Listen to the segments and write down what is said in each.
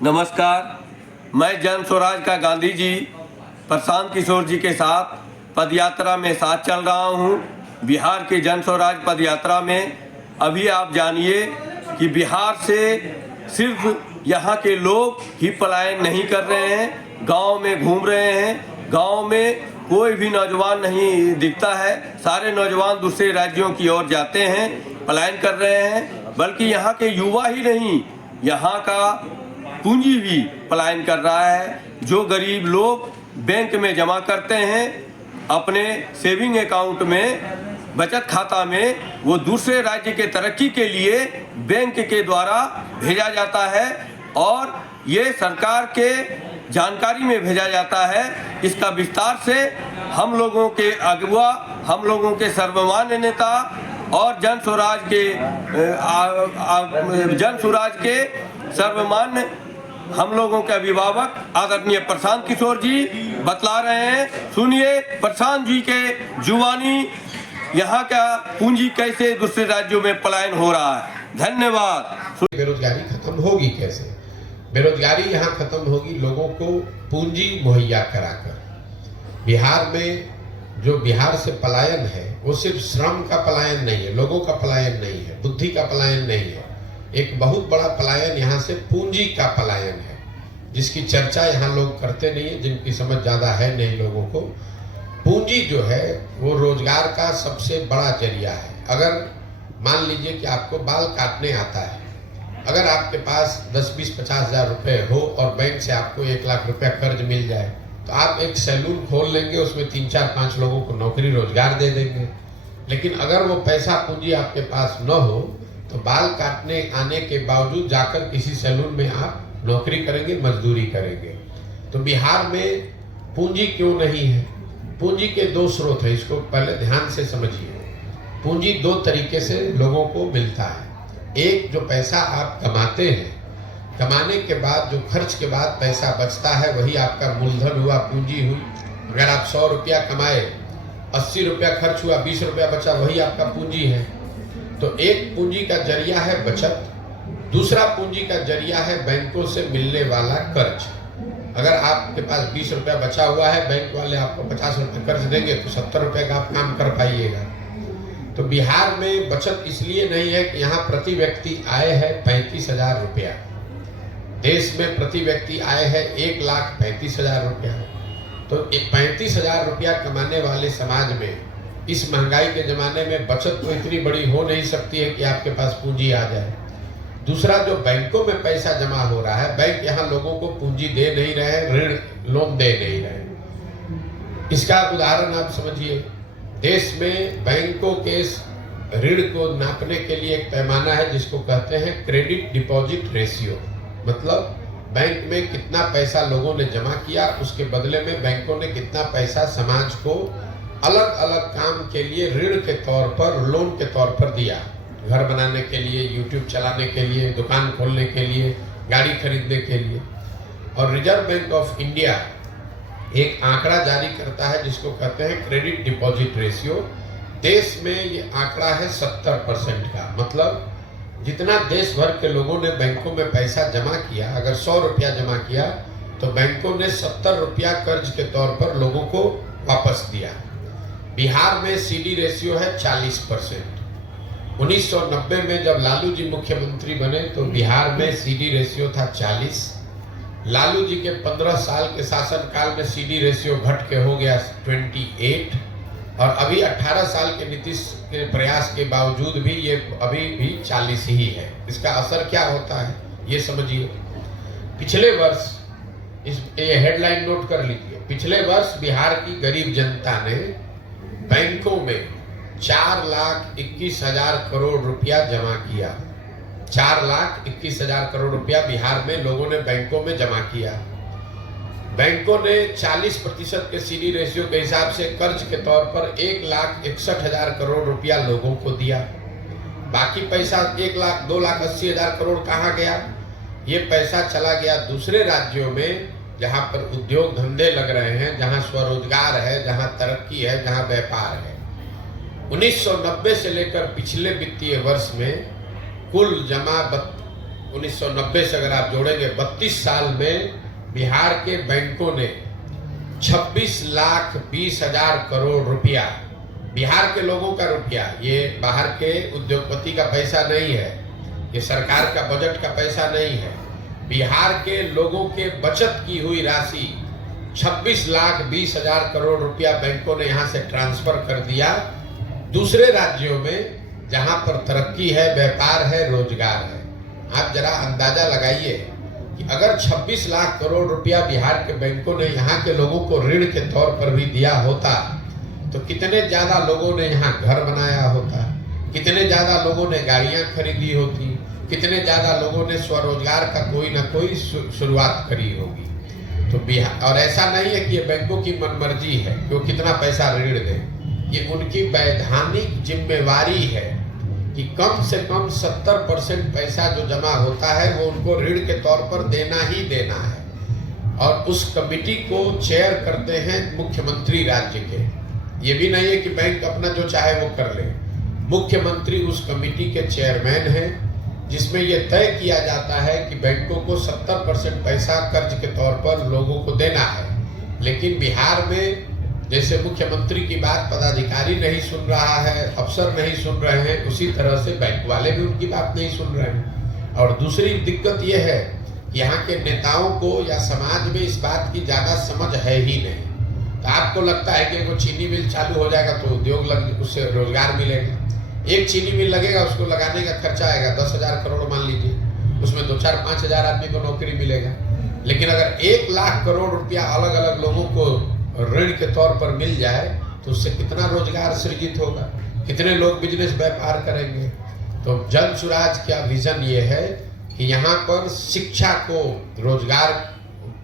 नमस्कार, मैं जन स्वराज का गांधी जी प्रशांत किशोर जी के साथ पदयात्रा में साथ चल रहा हूं। बिहार के जन स्वराज पदयात्रा में अभी आप जानिए कि बिहार से सिर्फ यहाँ के लोग ही पलायन नहीं कर रहे हैं, गांव में घूम रहे हैं। गांव में कोई भी नौजवान नहीं दिखता है, सारे नौजवान दूसरे राज्यों की ओर जाते हैं, पलायन कर रहे हैं। बल्कि यहाँ के युवा ही नहीं, यहाँ का पूंजी भी पलायन कर रहा है। जो गरीब लोग बैंक में जमा करते हैं अपने सेविंग अकाउंट में, बचत खाता में, वो दूसरे राज्य के तरक्की के लिए बैंक के द्वारा भेजा जाता है और ये सरकार के जानकारी में भेजा जाता है। इसका विस्तार से हम लोगों के अगुआ, हम लोगों के सर्वमान्य नेता और जन स्वराज के सर्वमान्य हम लोगों के अभिभावक आदरणीय प्रशांत किशोर जी बतला रहे हैं। सुनिए प्रशांत जी के जुबानी यहाँ का पूंजी कैसे दूसरे राज्यों में पलायन हो रहा है। धन्यवाद। बेरोजगारी खत्म होगी कैसे? बेरोजगारी यहाँ खत्म होगी लोगों को पूंजी मुहैया कराकर। बिहार में जो बिहार से पलायन है वो सिर्फ श्रम का पलायन नहीं है, लोगों का पलायन नहीं है, बुद्धि का पलायन नहीं है। एक बहुत बड़ा पलायन यहाँ से पूंजी का पलायन है, जिसकी चर्चा यहाँ लोग करते नहीं है, जिनकी समझ ज्यादा है नहीं लोगों को। पूंजी जो है वो रोजगार का सबसे बड़ा जरिया है। अगर मान लीजिए कि आपको बाल काटने आता है, अगर आपके पास 10, 20, 50 हजार रुपए हो और बैंक से आपको 1 लाख रुपया कर्ज मिल जाए तो आप एक सैलून खोल लेंगे, उसमें 3, 4, 5 लोगों को नौकरी रोजगार दे देंगे। लेकिन अगर वो पैसा पूंजी आपके पास न हो तो बाल काटने आने के बावजूद जाकर किसी सैलून में आप नौकरी करेंगे, मजदूरी करेंगे। तो बिहार में पूंजी क्यों नहीं है? पूंजी के 2 स्रोत है, इसको पहले ध्यान से समझिए। पूंजी 2 तरीके से लोगों को मिलता है। एक, जो पैसा आप कमाते हैं, कमाने के बाद जो खर्च के बाद पैसा बचता है वही आपका मूलधन हुआ, पूंजी हुई। अगर आप 100 रुपया कमाए, 80 रुपया खर्च हुआ, 20 रुपया बचा, वही आपका पूंजी है। तो एक पूंजी का जरिया है बचत, दूसरा पूंजी का जरिया है बैंकों से मिलने वाला कर्ज। अगर आपके पास 20 रुपया बचा हुआ है, बैंक वाले आपको 50 रुपये कर्ज देंगे तो 70 रुपये का आप काम कर पाइएगा। तो बिहार में बचत इसलिए नहीं है कि यहाँ प्रति व्यक्ति आय है 35,000 रुपया। देश में प्रति व्यक्ति आय है 1,35,000 रुपया। तो 35,000 रुपया कमाने वाले समाज में इस महंगाई के जमाने में बचत तो इतनी बड़ी हो नहीं सकती है कि आपके पास पूंजी आ जाए। दूसरा, जो बैंकों में पैसा जमा हो रहा है, बैंक यहाँ लोगों को पूंजी दे नहीं रहे, ऋण लोन दे नहीं रहे। इसका उदाहरण आप समझिए। देश में बैंकों के ऋण को नापने के लिए एक पैमाना है जिसको कहते हैं क्रेडिट डिपॉजिट रेशियो। मतलब बैंक में कितना पैसा लोगों ने जमा किया, उसके बदले में बैंकों ने कितना पैसा समाज को अलग अलग काम के लिए ऋण के तौर पर, लोन के तौर पर दिया। घर बनाने के लिए, यूट्यूब चलाने के लिए, दुकान खोलने के लिए, गाड़ी खरीदने के लिए। और रिजर्व बैंक ऑफ इंडिया एक आंकड़ा जारी करता है जिसको कहते हैं क्रेडिट डिपॉजिट रेशियो। देश में ये आंकड़ा है 70% का। मतलब जितना देश भर के लोगों ने बैंकों में पैसा जमा किया, अगर 100 रुपया जमा किया तो बैंकों ने 70 रुपया कर्ज के तौर पर लोगों को वापस दिया। बिहार में सीडी रेशियो है 40%। 1990 में जब लालू जी मुख्यमंत्री बने तो बिहार में सीडी रेशियो था 40। लालू जी के 15 साल के शासनकाल में सीडी रेशियो घट के हो गया 28। और अभी 18 साल के नीतीश के प्रयास के बावजूद भी ये अभी भी 40 ही है। इसका असर क्या होता है ये समझिए। पिछले वर्ष, ये हेडलाइन नोट कर लीजिए, पिछले वर्ष बिहार की गरीब जनता ने बैंकों में 4,21,000 करोड़ रुपया जमा किया। 4,21,000 करोड़ रुपया बिहार में लोगों ने बैंकों में जमा किया। बैंकों ने 40% के सीडी रेशियो के हिसाब से कर्ज के तौर पर 1,61,000 करोड़ रुपया लोगों को दिया। बाकी पैसा 1,02,80,000 करोड़ कहाँ गया? ये पैसा चला गया दूसरे राज्यों में जहाँ पर उद्योग धंधे लग रहे हैं, जहाँ स्वरोजगार है, जहाँ तरक्की है, जहाँ व्यापार है। 1990 से लेकर पिछले वित्तीय वर्ष में कुल जमा 1990 से अगर आप जोड़ेंगे 32 साल में बिहार के बैंकों ने 26,20,000 करोड़ रुपया, बिहार के लोगों का रुपया, ये बाहर के उद्योगपति का पैसा नहीं है, ये सरकार का बजट का पैसा नहीं है, बिहार के लोगों के बचत की हुई राशि 26,20,000 करोड़ रुपया बैंकों ने यहाँ से ट्रांसफर कर दिया दूसरे राज्यों में जहाँ पर तरक्की है, व्यापार है, रोजगार है। आप जरा अंदाजा लगाइए कि अगर 26 लाख करोड़ रुपया बिहार के बैंकों ने यहाँ के लोगों को ऋण के तौर पर भी दिया होता तो कितने ज्यादा लोगों ने यहाँ घर बनाया होता, कितने ज्यादा लोगों ने गाड़ियां खरीदी होती, कितने ज्यादा लोगों ने स्वरोजगार का कोई ना कोई शुरुआत करी होगी। तो बिहार, और ऐसा नहीं है कि ये बैंकों की मनमर्जी है कि वो कितना पैसा ऋण दें, ये उनकी वैधानिक जिम्मेवारी है कि कम से कम 70% पैसा जो जमा होता है वो उनको ऋण के तौर पर देना ही देना है। और उस कमिटी को चेयर करते हैं मुख्यमंत्री राज्य के। ये भी नहीं है कि बैंक अपना जो चाहे वो कर ले, मुख्यमंत्री उस कमिटी के चेयरमैन हैं, जिसमें यह तय किया जाता है कि बैंकों को 70% पैसा कर्ज के तौर पर लोगों को देना है। लेकिन बिहार में जैसे मुख्यमंत्री की बात पदाधिकारी नहीं सुन रहा है, अफसर नहीं सुन रहे हैं, उसी तरह से बैंक वाले भी उनकी बात नहीं सुन रहे हैं। और दूसरी दिक्कत यह है कि यहाँ के नेताओं को या समाज में इस बात की ज्यादा समझ है ही नहीं। तो आपको लगता है कि वो चीनी मिल चालू हो जाएगा तो उद्योग लग, उससे रोजगार मिलेगा। एक चीनी मिल लगेगा, उसको लगाने का खर्चा आएगा 10,000 करोड़ मान लीजिए, उसमें 2-4-5 आदमी को नौकरी मिलेगा। लेकिन अगर 1 लाख करोड़ रुपया अलग अलग लोगों को ऋण के तौर पर मिल जाए तो उससे कितना रोजगार सृजित होगा, कितने लोग बिजनेस व्यापार करेंगे। तो जन सुराज का विजन ये है कि यहाँ पर शिक्षा को रोजगार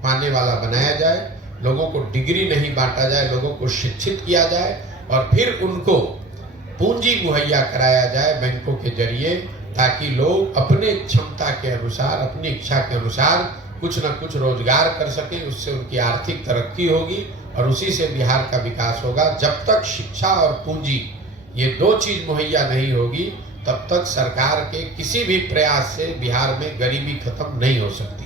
पाने वाला बनाया जाए, लोगों को डिग्री नहीं बांटा जाए, लोगों को शिक्षित किया जाए और फिर उनको पूंजी मुहैया कराया जाए बैंकों के जरिए, ताकि लोग अपने क्षमता के अनुसार, अपनी इच्छा के अनुसार कुछ न कुछ रोजगार कर सकें। उससे उनकी आर्थिक तरक्की होगी और उसी से बिहार का विकास होगा। जब तक शिक्षा और पूंजी ये 2 चीज मुहैया नहीं होगी तब तक सरकार के किसी भी प्रयास से बिहार में गरीबी खत्म नहीं हो सकती।